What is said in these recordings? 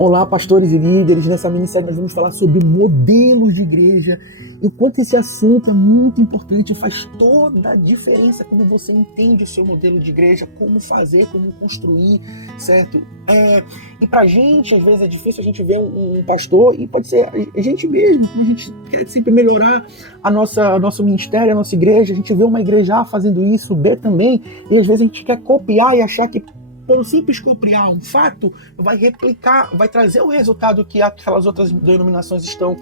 Olá, pastores e líderes. Nessa minissérie nós vamos falar sobre modelos de igreja e o quanto esse assunto é muito importante, faz toda a diferença quando você entende o seu modelo de igreja, como fazer, como construir, certo? E pra gente, às vezes é difícil a gente ver um pastor, e pode ser a gente mesmo, a gente quer sempre melhorar nosso ministério, a nossa igreja, a gente vê uma igreja A fazendo isso, B também, e às vezes a gente quer copiar e achar que por simples copiar um fato, vai replicar, vai trazer o resultado que aquelas outras denominações estão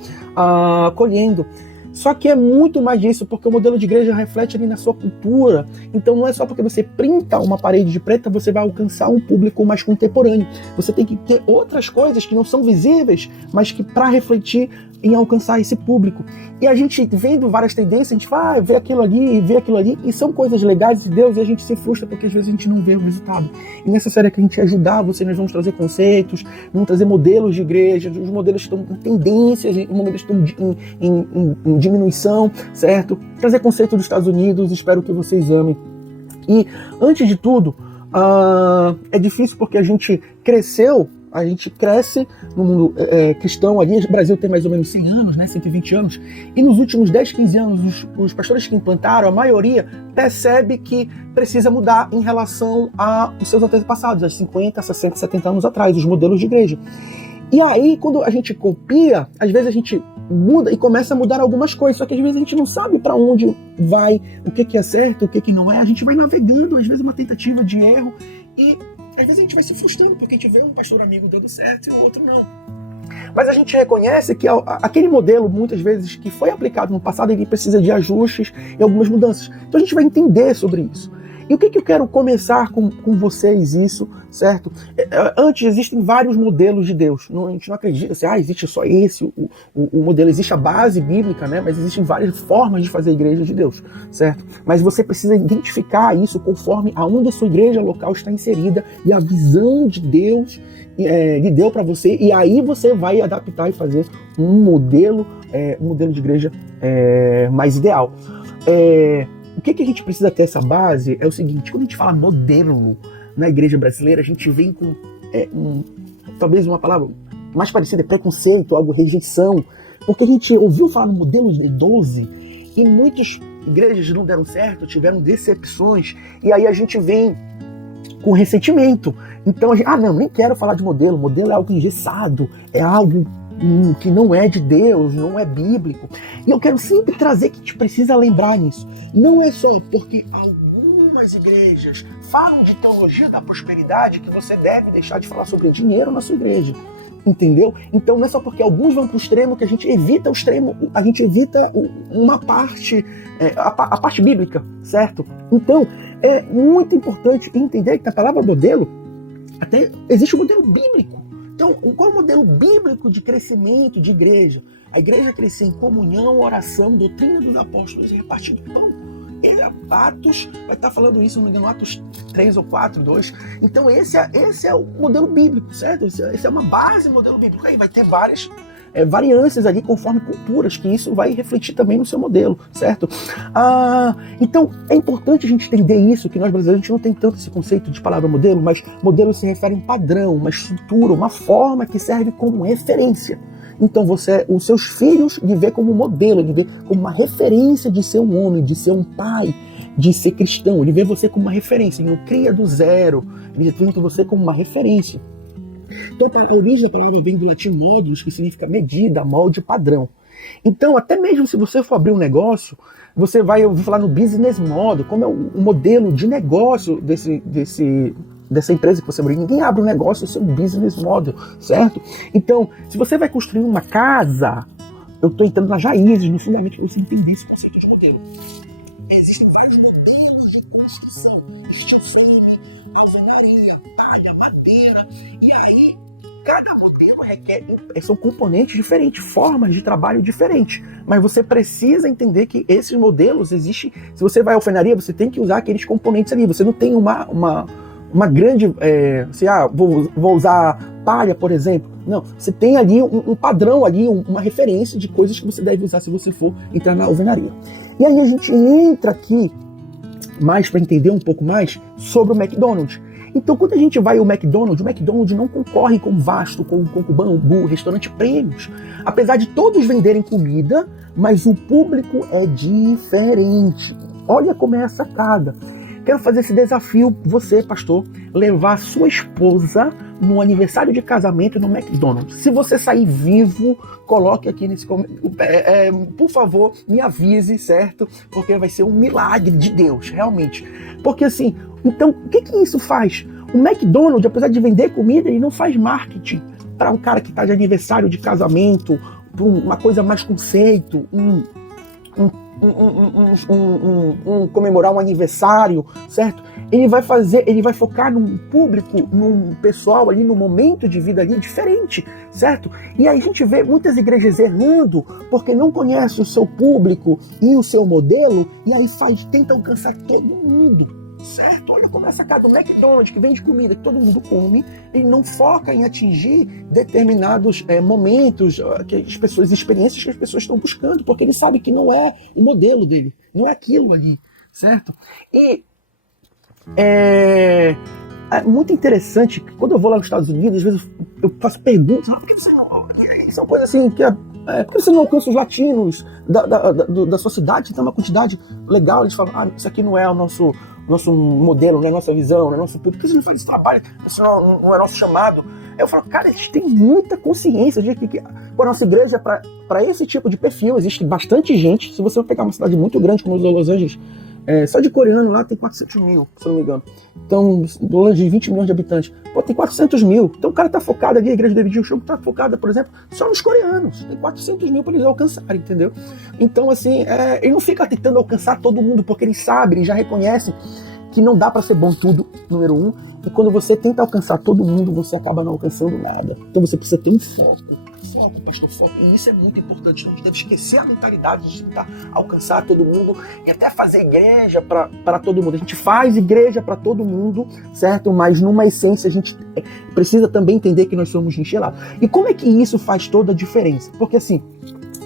colhendo. Só que é muito mais disso, porque o modelo de igreja reflete ali na sua cultura. Então não é só porque você printa uma parede de preta, você vai alcançar um público mais contemporâneo. Você tem que ter outras coisas que não são visíveis, mas que para refletir em alcançar esse público. E a gente vendo várias tendências, a gente vai ver aquilo ali, vê aquilo ali, e são coisas legais de Deus, e a gente se frustra porque às vezes a gente não vê o resultado. E nessa série que a gente ajudar você, nós vamos trazer conceitos, vamos trazer modelos de igreja, os modelos estão em tendências, os modelos estão em diminuição, certo? Trazer conceito dos Estados Unidos, espero que vocês amem. E antes de tudo, é difícil porque a gente cresce no mundo cristão ali. O Brasil tem mais ou menos 100 anos, né, 120 anos, e nos últimos 10, 15 anos, os pastores que implantaram, a maioria percebe que precisa mudar em relação aos seus antepassados, há 50, 60, 70 anos atrás, os modelos de igreja. E aí, quando a gente copia, às vezes a gente muda e começa a mudar algumas coisas, só que às vezes a gente não sabe para onde vai, o que é certo, o que não é, a gente vai navegando, às vezes uma tentativa de erro, e às vezes a gente vai se frustrando, porque a gente vê um pastor amigo dando certo e o outro não. Mas a gente reconhece que aquele modelo, muitas vezes, que foi aplicado no passado, ele precisa de ajustes e algumas mudanças. Então a gente vai entender sobre isso. E o que eu quero começar com vocês isso, certo? Antes, existem vários modelos de Deus. A gente não acredita assim, existe só esse, o modelo. Existe a base bíblica, né? Mas existem várias formas de fazer a igreja de Deus, certo? Mas você precisa identificar isso conforme aonde a sua igreja local está inserida e a visão de Deus lhe deu para você. E aí você vai adaptar e fazer um modelo de igreja mais ideal. O que a gente precisa ter essa base é o seguinte: quando a gente fala modelo na igreja brasileira, a gente vem com talvez uma palavra mais parecida, preconceito, algo, rejeição, porque a gente ouviu falar no modelo de 12 e muitas igrejas não deram certo, tiveram decepções, e aí a gente vem com ressentimento. Então a gente, não, nem quero falar de modelo é algo engessado, é algo que não é de Deus, não é bíblico. E eu quero sempre trazer que a gente precisa lembrar nisso. Não é só porque algumas igrejas falam de teologia da prosperidade que você deve deixar de falar sobre dinheiro na sua igreja. Entendeu? Então não é só porque alguns vão para o extremo que a gente evita o extremo, a gente evita uma parte, a parte bíblica, certo? Então é muito importante entender que na palavra modelo até existe um modelo bíblico. Então, qual é o modelo bíblico de crescimento de igreja? A igreja crescer em comunhão, oração, doutrina dos apóstolos e repartir do pão. Atos vai estar falando isso, não me engano, Atos 3 ou 4, 2. Então, esse é o modelo bíblico, certo? Esse é uma base do modelo bíblico. Aí vai ter várias variâncias ali conforme culturas, que isso vai refletir também no seu modelo, certo? Então, é importante a gente entender isso, que nós brasileiros a gente não tem tanto esse conceito de palavra modelo, mas modelo se refere a um padrão, uma estrutura, uma forma que serve como referência. Então, os seus filhos lhe vê como modelo, lhe vê como uma referência de ser um homem, de ser um pai, de ser cristão. Ele vê você como uma referência, ele não cria do zero, ele vê você como uma referência. Então, a origem da palavra vem do latim modulus, que significa medida, molde, padrão. Então, até mesmo se você for abrir um negócio, você vai ouvir falar no business model, como é o modelo de negócio dessa empresa que você abriu. Ninguém abre um negócio sem um business model, certo? Então, se você vai construir uma casa, eu estou entrando nas raízes, no fundamento, para você entender esse conceito de modelo. Existem vários modelos de construção, steel frame, alvenaria, palha, madeira, e aí cada modelo são componentes diferentes, formas de trabalho diferentes, mas você precisa entender que esses modelos existem. Se você vai à alvenaria, você tem que usar aqueles componentes ali, você não tem uma grande, vou usar palha, por exemplo. Não, você tem ali um padrão, ali, uma referência de coisas que você deve usar se você for entrar na alvenaria. E aí a gente entra aqui mais para entender um pouco mais sobre o McDonald's. Então, quando a gente vai ao McDonald's, o McDonald's não concorre com o Vasto, com o Bambu, restaurante prêmios. Apesar de todos venderem comida, mas o público é diferente. Olha como é a sacada. Quero fazer esse desafio, você, pastor, levar a sua esposa no aniversário de casamento no McDonald's. Se você sair vivo, coloque aqui nesse comentário. Por favor, me avise, certo? Porque vai ser um milagre de Deus, realmente. Porque assim, então, o que isso faz? O McDonald's, apesar de vender comida, ele não faz marketing para um cara que está de aniversário de casamento, para uma coisa mais conceito, comemorar um aniversário, certo? Ele vai focar num público, num pessoal ali, num momento de vida ali diferente, certo? E aí a gente vê muitas igrejas errando porque não conhece o seu público e o seu modelo, e aí tenta alcançar todo mundo. Certo, olha como é essa casa do McDonald's, que vende comida, que todo mundo come, ele não foca em atingir determinados momentos, experiências que as pessoas estão buscando, porque ele sabe que não é o modelo dele, não é aquilo ali, certo? E é muito interessante que quando eu vou lá nos Estados Unidos, às vezes eu faço perguntas, por que você não... São coisas assim que por que você não alcança os latinos da sua cidade? Tem uma quantidade legal, eles falam, isso aqui não é o nosso modelo, não é a nossa visão, não é nosso público. Por que você não faz esse trabalho? Isso não é nosso chamado. Eu falo, cara, a gente tem muita consciência de que a nossa igreja, para esse tipo de perfil, existe bastante gente. Se você pegar uma cidade muito grande como Los Angeles, só de coreano lá tem 400 mil, se eu não me engano. Então, Los Angeles, 20 milhões de habitantes. Pô, tem 400 mil. Então o cara tá focado ali, a igreja David Show tá focada, por exemplo, só nos coreanos. Tem 400 mil para eles alcançarem, entendeu? Então, assim, ele não fica tentando alcançar todo mundo, porque ele sabe, ele já reconhece que não dá para ser bom tudo, número um. E quando você tenta alcançar todo mundo, você acaba não alcançando nada. Então você precisa ter um foco. Foco, pastor, foco. E isso é muito importante. A gente deve esquecer a mentalidade de tentar alcançar todo mundo e até fazer igreja para todo mundo. A gente faz igreja para todo mundo, certo? Mas numa essência a gente precisa também entender que nós somos enchelados. E como é que isso faz toda a diferença? Porque assim,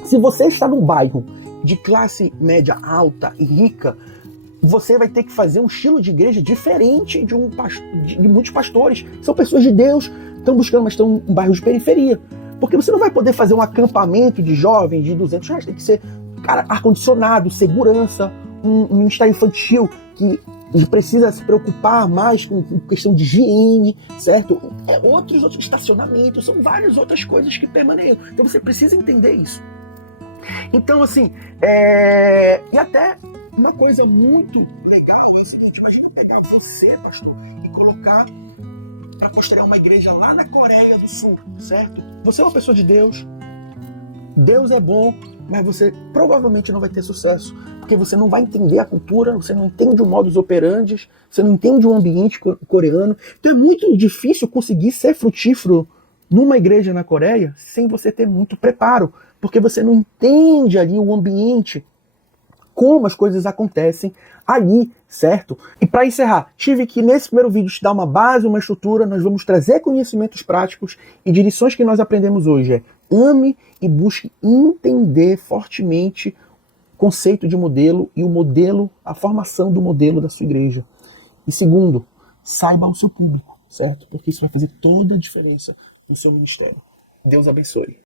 se você está num bairro de classe média alta e rica, você vai ter que fazer um estilo de igreja diferente de muitos pastores. São pessoas de Deus, estão buscando, mas estão em bairros de periferia. Porque você não vai poder fazer um acampamento de jovens de 200 reais. Tem que ser, cara, ar-condicionado, segurança, um ministério infantil que precisa se preocupar mais com questão de higiene, certo? Outros estacionamentos, são várias outras coisas que permanecem. Então você precisa entender isso. Então, assim, e até uma coisa muito legal é o seguinte: imagina pegar você, pastor, e colocar para pastorear uma igreja lá na Coreia do Sul, certo? Você é uma pessoa de Deus, Deus é bom, mas você provavelmente não vai ter sucesso, porque você não vai entender a cultura, você não entende o modus operandi, você não entende o ambiente coreano. Então é muito difícil conseguir ser frutífero numa igreja na Coreia sem você ter muito preparo, porque você não entende ali o ambiente, como as coisas acontecem ali, certo? E para encerrar, tive que nesse primeiro vídeo te dar uma base, uma estrutura. Nós vamos trazer conhecimentos práticos e de lições que nós aprendemos hoje. Ame e busque entender fortemente o conceito de modelo e o modelo, a formação do modelo da sua igreja. E segundo, saiba o seu público, certo? Porque isso vai fazer toda a diferença no seu ministério. Deus abençoe.